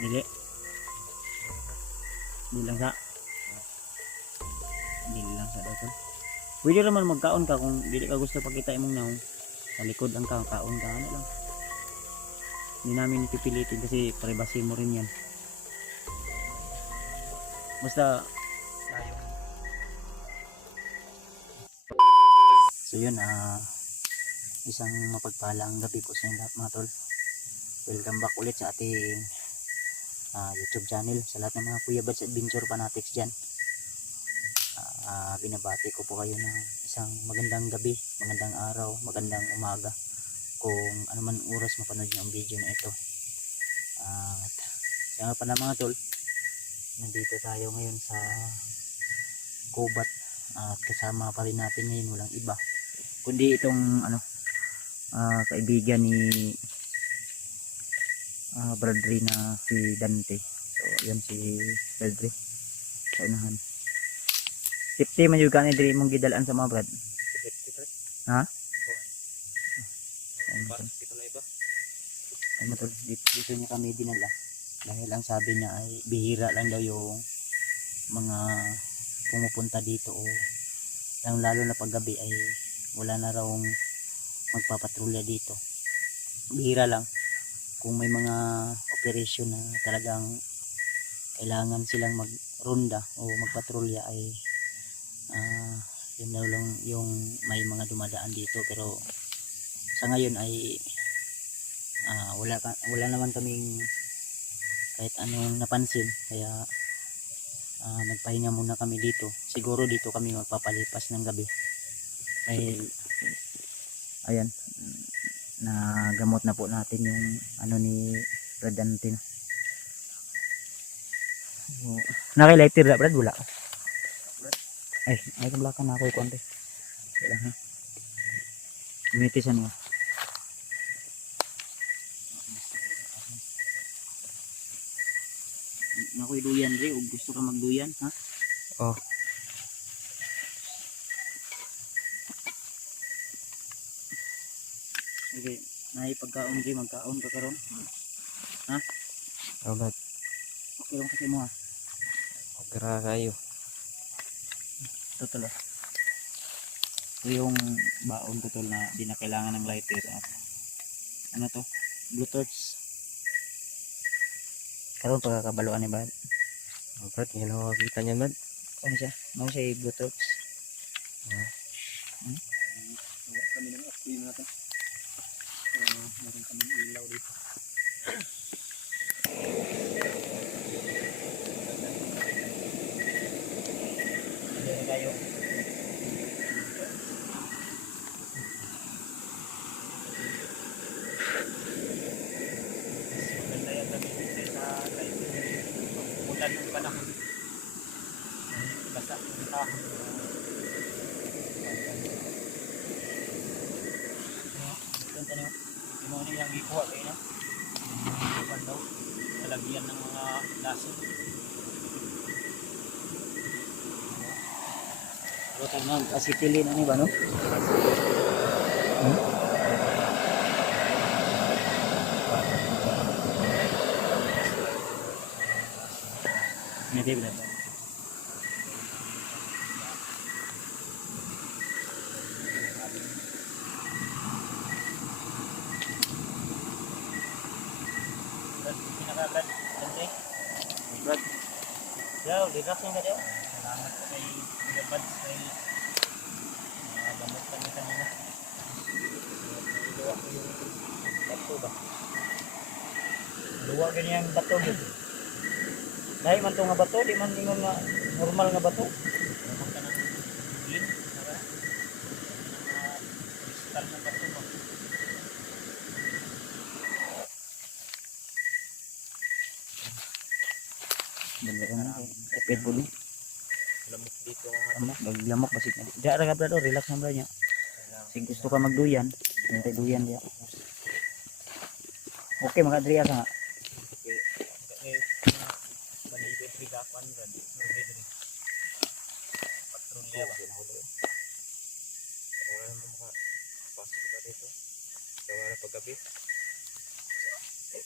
Dili. Dili lang sa. Dili lang sa daw tol. Pwede naman magkaon ka kung dili ka gusto pakita imong naong. Sa likod lang ka, kaon ka ano lang. Hindi namin pipilitin kasi privacy mo rin yan. Basta so yun, isang mapagpalang gabi po sa inyo lahat mga tol. Welcome back ulit sa ating YouTube channel. Sa lahat ng mga Kuya Bads Adventure Fanatics dyan, binabati ko po kayo ng isang magandang gabi, magandang araw, magandang umaga kung ano man oras mapanood nyo ang video na ito. At kaya pala mga tol, nandito tayo ngayon sa Kubat at kasama pa rin natin ngayon walang iba kundi itong kaibigan ni Bradley na si Dante. So yan si Bradley sa unahan. Tipti man yung kanay diri mong gidalaan sa mga brad. Ha? Ay tol, dito niya kami dinala dahil ang sabi niya ay bihira lang daw yung mga pumupunta dito o lalo na paggabi ay wala na raw magpapatrolya dito. Bihira lang kung may mga operasyon na talagang kailangan silang magronda o magpatrolya ay yun daw lang yung may mga dumadaan dito. Pero sa ngayon ay wala naman kaming kahit anong napansin, kaya nagpahinga muna kami dito. Siguro dito kami magpapalipas ng gabi dahil ayan, nagamot na po natin yung ni Dante. Nakilighter na Brad, wala ay kablakan na ako yung konti kailan ha gumitisan mo nakoy duyan rin o gusto ka magduyan ha. Oh, okay, naipagkaon rin magkaon ka karon ha. Alright, okay lang kasi mo ha. Okay ra kayo totoo. Ito yung baon totoo na di na kailangan ng lighter at ano to, bluetooth. Karon pagkakabaluan ni Bad. Brad, ngayon ako makikita niyan Bad. Ano siya? Ano siya yung bluetooth? Kami ng apoy natin. Meron kami ilaw dito. Ayan tayo. Maganda yan kami kasi sa ulan ng panahon. Basta kita. Ito nyo. Ito nyo yung ikuha kayo na. Ipan daw. Talagyan ng mga lason. Pero tanong, asitilin ano ba no? Hindi ba? Brad, Brad. Yaw, relax lang ka daw. Salamat sa kay Kuya Bads kay gamot kami kanina. Luwa ko yung bato ba? Luwa ganyan bato dito. Dahil man ito nga bato, di man ingon nga normal nga bato. Normal ka ng green, nara? Kristal na bato ba? Kapit po din. Lamok dito ang lamok basit na. Diya ra ka brado, relax na bro niya. Sing gusto ka magduyan, hintay duyan diya. Okay, makadriya ka nga. Okay. Balibet rigapan gan. Patrolya ba? Wala naman makapasok ba dito? Gawa na paggabi.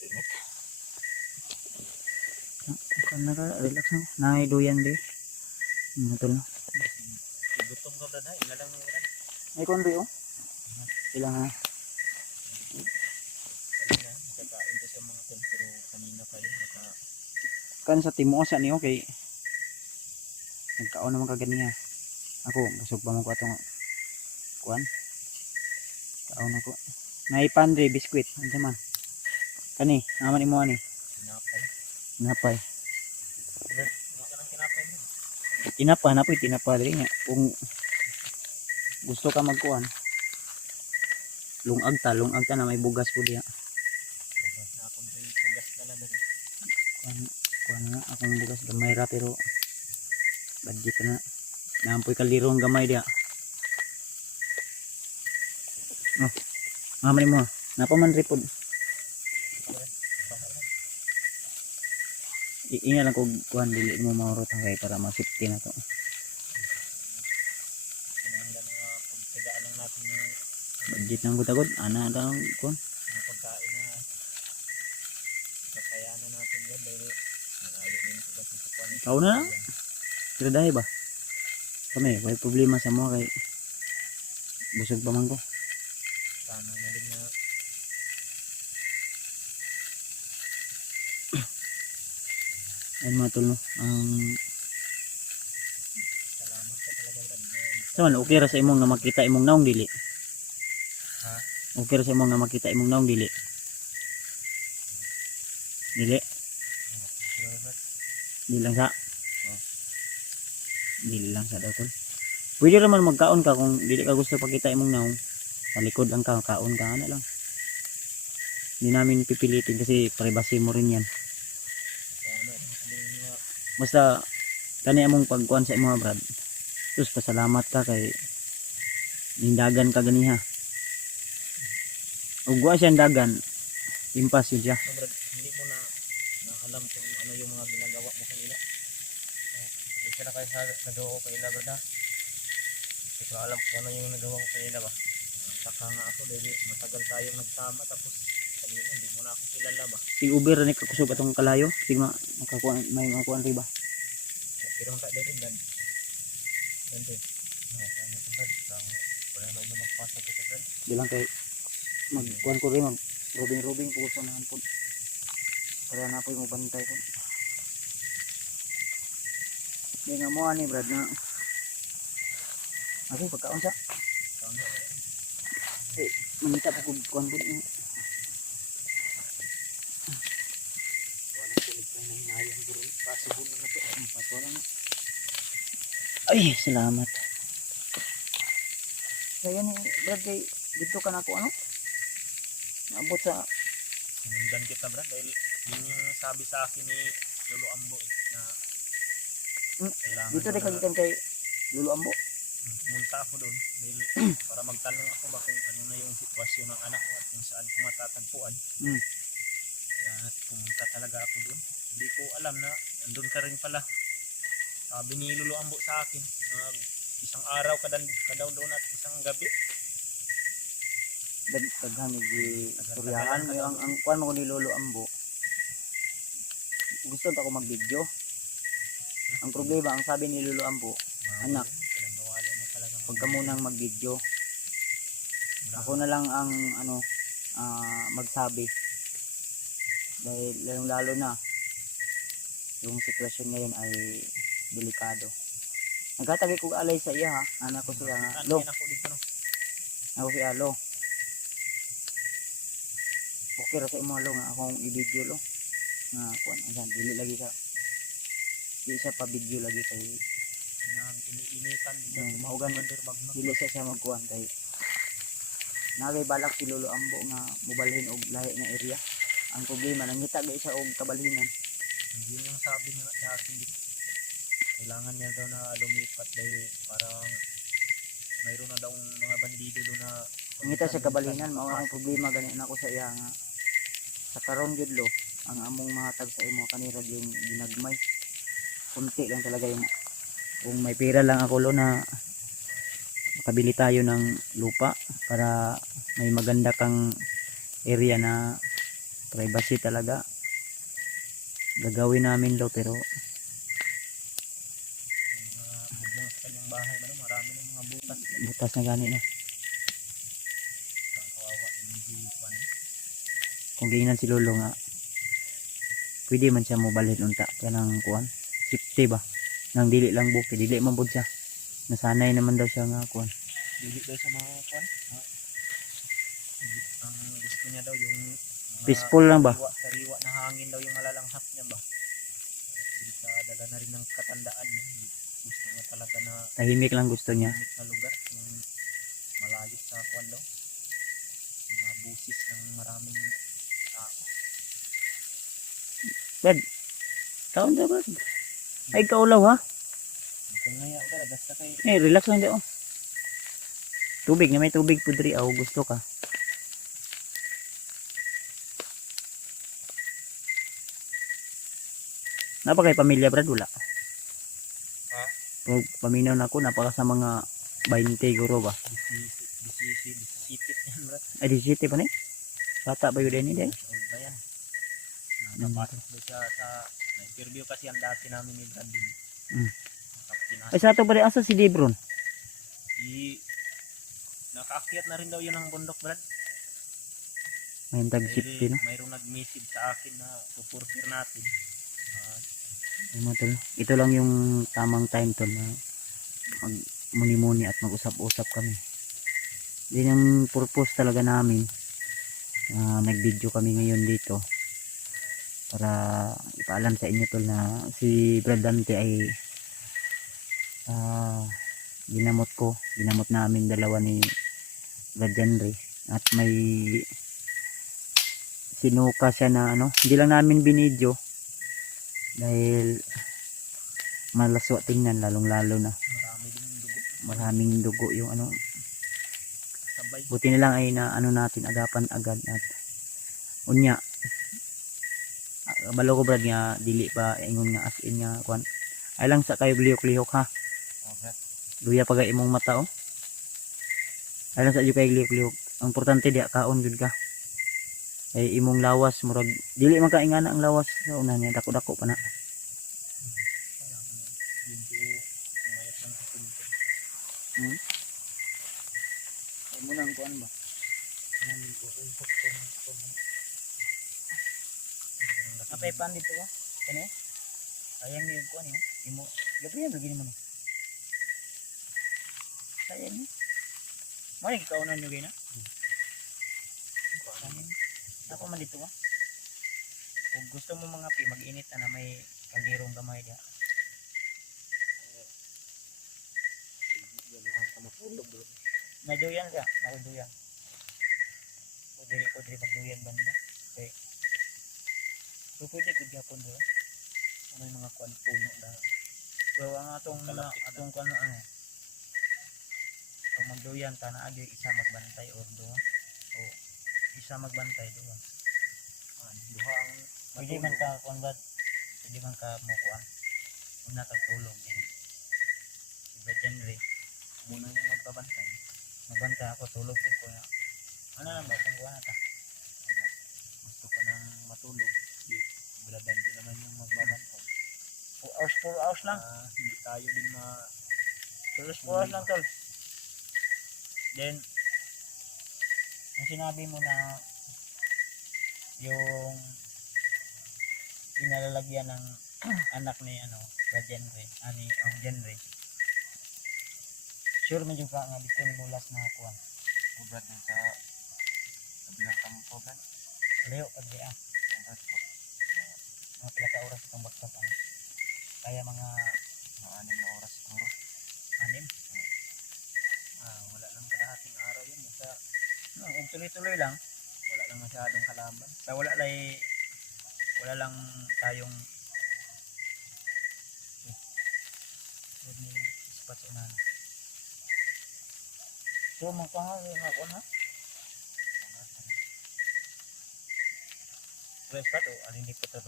Ingat. Relax na. Naiduyan di. Tol no. Gutom ka brad ha, ila lang mo brad. Ay kon oh. Sila nga. Kanina, nakakain ko sa mga tol, pero kanina pa yun, Kan sa timosa niyo kay nagkaon naman kaganiya. Ako busog pa man ko atong kuan. Kaon ako. Naipandre biskwit unsa man. Kani, naman imo ani. tinapay. Napay. Brad, mga ka ng tinapay mo. Tinapa na po tinapa diri nga. Kung gusto ka magkuan. Lungag ta na may bugas po diha. Bugas na akong bugas na lang brad. Kuan na akong bugas gamay ra pero budget na. Naampoy kaliro ang gamay diha. Oh. Mamay mo. Napa man ripod. Iinga lang kung kuhan dili mo maurot kay para ma-safety na to. Sinanglan na pagtagaan lang natin yung Budget ng gutagod, ana lang kuhan. mga pagkain na kakayanan natin yan dahil malayo din sa kasi sa kuwan. Kau na lang. Pero dahil ba? Kami, may problema sa mga kay busog pa man ko. Sana na din na Ayun mga tol no. salamat ka talaga brad. Saman, okay ra sa imong nga makita imong naong dili. Ha? Okay ra sa imong nga makita imong naong dili. Dili. Sure brad. Dili lang sa. Dili lang sa daw tol. Pwede raman magkaon ka kung dili ka gusto pakita imong naong. Sa likod lang ka, kaon ka ana lang. Hindi namin pipilitin kasi privacy mo rin yan. Sana din nga Basta kani among pagkuan sa imong brad. Terus pasalamat ka kay nindagan ka ganiha. Ug wa siya dagan. Impas yun siya. brad, hindi mo na alam kung ano yung mga ginagawa mo kanila. Kasi na kayo sa nagawa ko kanila brad ha. Hindi ko alam kung ano yung nagawa ko kanila ba. Saka nga ako dahil matagal tayong nagsama tapos kanina hindi mo na ako kilala ba. Sig Uber ni kakusog atong kalayo. Sig makakuan may makuan ri ba. Pero ang kakda rin dan. Dante. Sana ko brad. Wala na na magpasa ko brad. Di lang kay magkuan ko rin mag robing po ko na pud. Para na po mo bantay ko. Di nga mo ani brad na. Ako pagkaon sa. Sana Manita po kung kuan po. wala kilig tayo na hinayang bro. Possible na to. Paso lang. Ay, salamat. Kaya ni brad kay dito ka na ako ano? Naabot sa Sinundan kita brad dahil yun yung sabi sa akin ni Lolo Ambo na kailangan dito mo rin na kagikan kay Lulo Ambo. pumunta ako doon dahil para magtanong ako ba kung ano na yung sitwasyon ng anak ko at kung saan ko matatagpuan. Hmm. Kaya pumunta talaga ako doon. Hindi ko alam na andun ka rin pala. Sabi ni Lolo Ambo sa akin na isang araw ka daw doon at isang gabi. Daghan gi istoryahan mo ang kuan mo ni Lolo Ambo. Gusto ako mag-video. Ang problema ang sabi ni Lolo Ambo, anak, Pinagawalan mo talaga. huwag ka munang mag-video. Ako na lang ang ano magsabi. Dahil lalo na yung sitwasyon ngayon ay delikado. Nagkatagi ko alay sa iya ha. Anak ko siya nga. Lo, Ako dito no. ako si Alo. Okay ra sa imo lo nga akong i-video lo. Nga kuan andan dili lagi sa di sa pa video lagi kay Iniinitan din Hmm, sa maugan man. Wonderbag no. dili siya magkuan kay nagay balak si Lolo Ambo nga mobalhin og lahi nga area. Ang problema nangita gyud siya og kabalhinan. Yun yung sabi niya sa akin dito. Kailangan niya daw na lumipat dahil parang mayroon na daw mga bandido doon na Nangita siya kabalhinan mao ang problema gani nako sa iya nga sa karon gyud lo ang among mga tag sa imo kanira yung ginagmay. Kunti lang talaga yung kung may pera lang ako lo na makabili tayo ng lupa para may maganda kang area na privacy talaga. gagawin namin daw pero Yung mga bubong sa kanyang bahay man, marami ng mga butas. butas na gani na. Ang kawawa ng hindi kuan. Kung giingnan si lolo nga pwede man siya mobalhin unta kanang kuan safety ba nang dili lang bukid dili man pud siya nasanay naman daw siya nga kuan. Dili daw sa mga kuan. Ang gusto niya daw yung mga Peaceful lang ba? sariwa na hangin daw yung malalanghap niya ba. Hindi sa dala na rin ng katandaan niya. Gusto niya talaga na Tahimik lang gusto niya. tahimik na lugar. Yung malayo sa kuan daw. Mga busis ng maraming tao. Brad, kaon daw Brad. Ay kaulaw ha. Kung ngaya ka, basta kay Relax lang daw. Tubig na may tubig po diri aw gusto ka. Napa kay pamilya Brad wala. Ha? Pag paminaw na ako napaka sa mga 20 guro ba. disisipit yan bro. Ay 17 pa ni. Bata ba yun din day? Old ba yan? Napasok doon siya sa na-interview kasi ang dati namin ni Brandon. Mm. Kapitinahan. Ay sa ato ba di asa si Debron? Nakaakyat na rin daw yun ang bundok Brad. May tag 50 no. Mayroong nag-message sa akin na pupurpir natin. Ay, mga tol. Ito lang yung tamang time tol na mag muni-muni at mag-usap-usap kami. Din ang purpose talaga namin. Nag-video kami ngayon dito para ipaalam sa inyo tol na si Brad Dante ay ginamot namin dalawa ni Brad Henry at may sinuka siya na ano, hindi lang namin binidyo dahil malaswa tingnan lalong lalo na Marami din yung dugo. maraming dugo yung ano, Sabay. buti na lang ay na ano natin agapan agad at unya balo ko Brad nga dili pa ingon nga as in nga kwan ay lang sa kayo lihok-lihok ha. Okay. Luya pa ga imong mata oh. Ay lang sa iyo kay lihok-lihok. Ang importante di kaon gud ka. Ay imong lawas murag dili man kaingana ang lawas sa una niya dako-dako pa na. Medyo umayat lang sa pinto. Ay mo nang kuan ba? Apay pan dito ba? Kani? Sayang ni yung kuan imo. Gabi yan lagi naman. Sayang ni. Mo ni kaunan niyo gina? Ako man dito ba? Kung gusto mo mga pi mag-init na may kalderong gamay dia. Medyo yan ka, nakuduyan. Pwede magduyan banda. Okay. So pwede ko gyapon do. Ano yung mga kuan puno da. So ang atong kuan ano. Kung magduyan ta na agi isa magbantay or duha. O isa magbantay duha. Duha ang pwede man ka kuan ba? Pwede man ka mo kuan. Una kag tulog din. Si Henry muna yung magbabantay. Magbantay ako tulog ko na. Ano na ba kung kuha na ta? Gusto ko nang matulog. Bradante naman yung magbabantay. 4 hours lang. Hindi tayo din 4 hours lang tol. Then yung sinabi mo na yung inalalagyan ng anak ni Brad Henry, ani ang Henry. Sure medyo ka nga dito ni mulas na kuan. Brad sa kabilang kampo Brad. Leo padri mga pila ka oras itong baktas kaya mga 6 na oras siguro. 6? Wala lang kalahating araw yun basta tuloy-tuloy lang, wala lang masyadong kalaban sa wala lang tayong ni spot sa unahan. So magpahal ako na West pa to, alinipot to.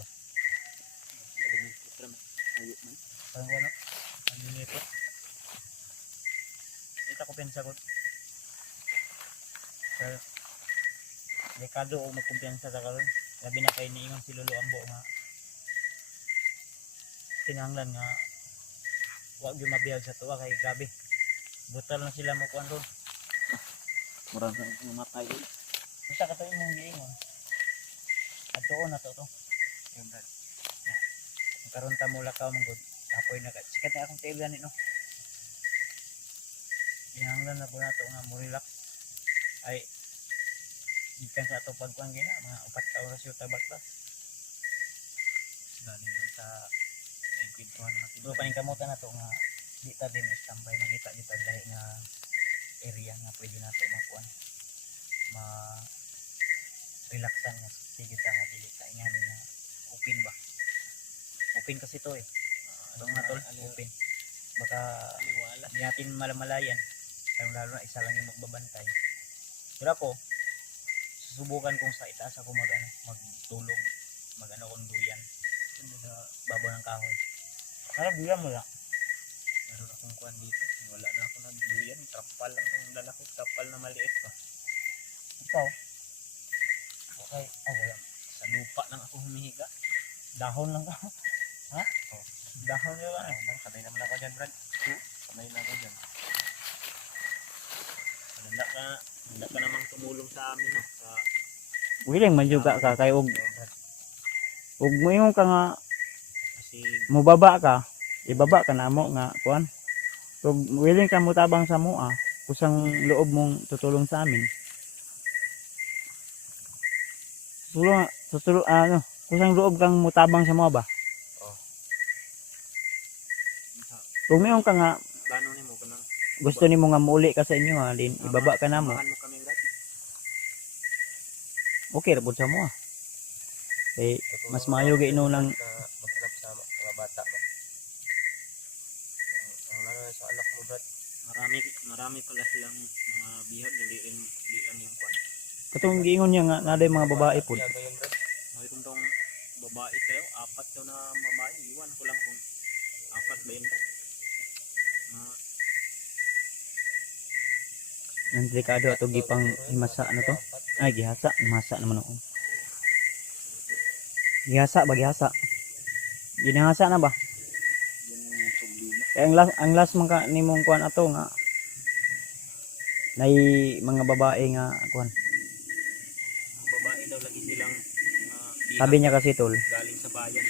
Alinipot naman. Ayun man. Parang ano? Alinipot. Kita ko pensa ko. Sa dekado o magkumpiyansa sa karon. Labi na kay niingon si Lolo Ambo nga kinahanglan nga wag yung mabiyag sa tuwa kay grabe. Brutal na sila mo kuan ron. Murang mamatay. Bisa ka to imong giingon. Adtoon na to. Yun brad. Karon ta mula ka mong good. Apoy na sikat na akong table ni no. Kinahanglan na po nato nga mo relax. Ay gikan sa ato pagkuan gina mga 4 ka oras yung tabaklas. Galing dun sa naikwentuhan natin. So paningkamutan na to nga di ta din istambay mangita dito lahi nga area nga pwede nato makuan ma relaxan nga sige ta nga dili ta ingani nga open ba. Open kasi to eh. Itong nga tol, open. Baka Aliwala. di natin malamalayan. Kaya lalo na isa lang yung magbabantay. Pero ako, susubukan kong sa itaas ako magtulog, kung duyan. Sa babaw ng kahoy. Para duyan mo lang. Meron akong kuhan dito. Wala na ako nagduyan. Trapal lang itong dala ko. Trapal na maliit pa. Ikaw? Okay. Wala. Sa lupa lang ako humihiga. Dahon lang ka. Ha? Oh. Dahon lang ka. Kamay naman ako dyan, Brad. Kamay na ako dyan. Handa ka namang tumulong sa amin, no? Sa Willing man juga ka kay og Brad. moingon ka nga Kasi mubaba ka. Ibaba ka na mo nga kuan. Kung willing ka mutabang sa mua, kusang loob mong tutulong sa amin. Tutulong ano, kusang loob kang mutabang sa mua ba? Oh. Kung mayroon ka nga plano nimo kanang gusto nimo nga muuli ka sa inyo ha, din ibaba ka na mo. samahan mo kami, Brad. Okay ra pud sa mua. Eh mas maayo gay ino lang Na maghanap sa mga bata ba. Ang lalo sa anak mo, Brad. Marami pala silang mga bihag, hindi lang yung kwan. katong giingon niya nga naday mga babae pud. Kaya gayon, Brad. Mayroon tong babae tayo, 4 daw na babae. Iwan ko lang kung 4 ba yun. Ang delikado ato gipang himasa ano to? Ay gihasa, himasa naman ako. Gihasa ba gihasa? Ginahasa na ba? Yan yung problema. Kaya ang last man ka nimong kuan ato nga nay mga babae nga kuan. Ang babae daw lagi silang bihag Sabi niya kasi tol, galing sa bayan.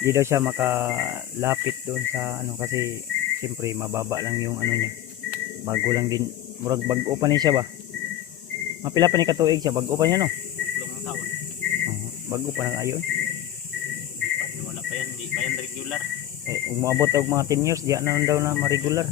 di daw siya makalapit doon sa ano kasi siyempre mababa lang yung ano niya. Bago lang din, murag bago pa ni siya ba? Mapila pa ni katuig siya, bago pa niya no? 3 taon. Bago pa nang ayon. Wala pa yan, di pa yan regular. Eh, kung moabot og mga 10 years, di na daw na ma-regular.